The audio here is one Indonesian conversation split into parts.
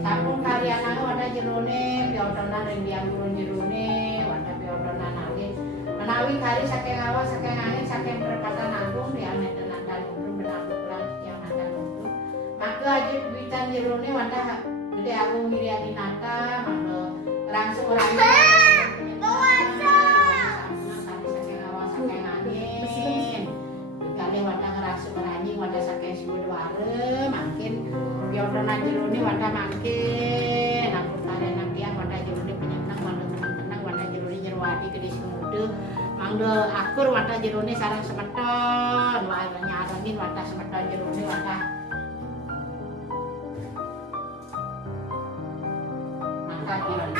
Sampun karyanane wadah jerone piotonan ring diang gurun jerone wadah piotonan angin menawi kari saking awal saking angin saking perempatan agung ya neten nandal mundur benar ukuran yang nandal mundur maka aja witan jerone wadah gede agung miriani nata maka langsung orang saking awal saking angin kali wadah ngerasuk ranjing wadah saking siwud ware makin piotonan jerone wadah mangkin aku tarian nang tiang wadah jerone penyenang wadah tenang wadah jerone jerwadi gede semude mangde akur wadah jerone sareng semeton wadah nyarengin wadah semeton jerone wadah mangka jerone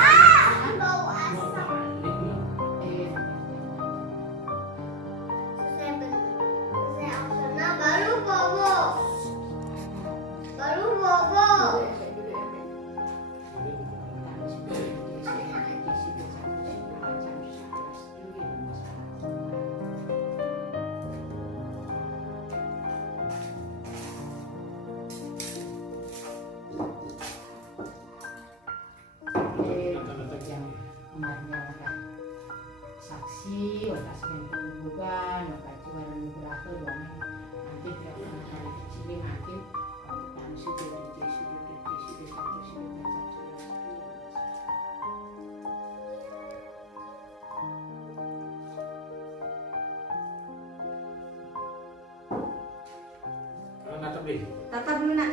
bau asam baru bobo saksi wadah semen hubungan wadah jualan berakhir nanti dia akan kecil makin dan sudah Tata dulu nak.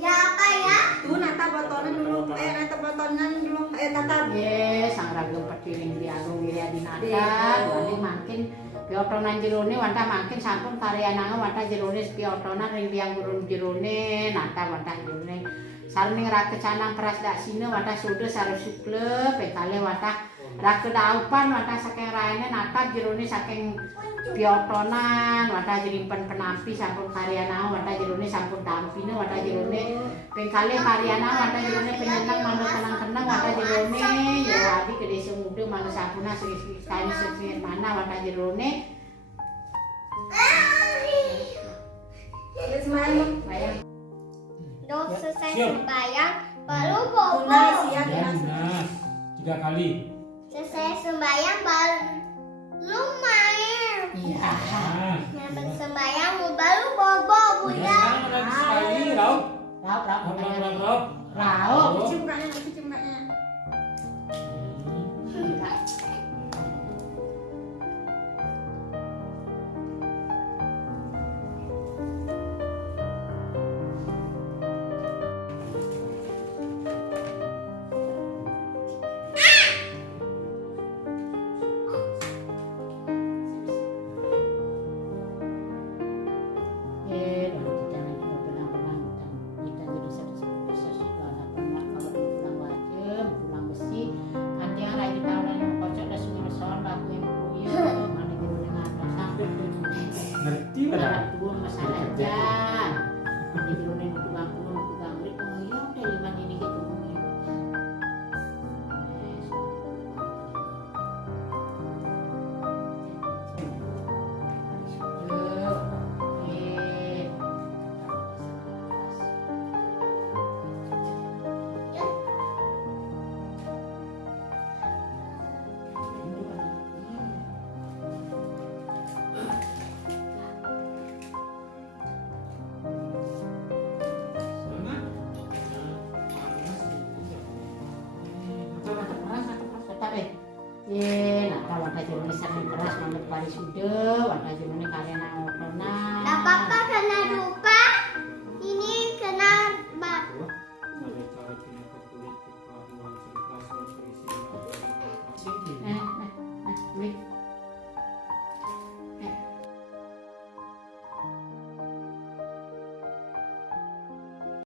Ya apa ya? Tuh nata botolan dulu. Nata botolan dulu. Tata. Yes, sang ragam petiring di agung wirya dinata. Wali makin piotonan jerone wadah makin sampun karyanane wadah jerone piotonan ring tiang gurun jerone nata wadah jerone. Sareng rakecanang keras dak sine wadah sude sareng suple pekale wadah rakedaupan wadah saking raine nata jerone saking piotonan wadah jerimpen penampi sampun karyanane wadah jerone sampun tampine wadah jerone pengkale karyanane wadah jerone penyenang manut tenang-tenang wadah jerone ya wadi ke desa muda manut sampuna sing mana wadah jerone Sembahyang. Dok selesai sembahyang baru bobo. Siap ya, 3 kali. Selesai sembahyang baru main. iya Nyampe sembahyang baru bobo Bunda. Sekali, Raup. Raup Cuci mukanya, cuci mukanya. Ngerti Anak kan? tua masalah aja. Di turunin tukang murid ya udah 5 ini gitu. Nah, wadah jerone sareng keras manut pari sude, wadah jerone karena otonan. Enggak apa-apa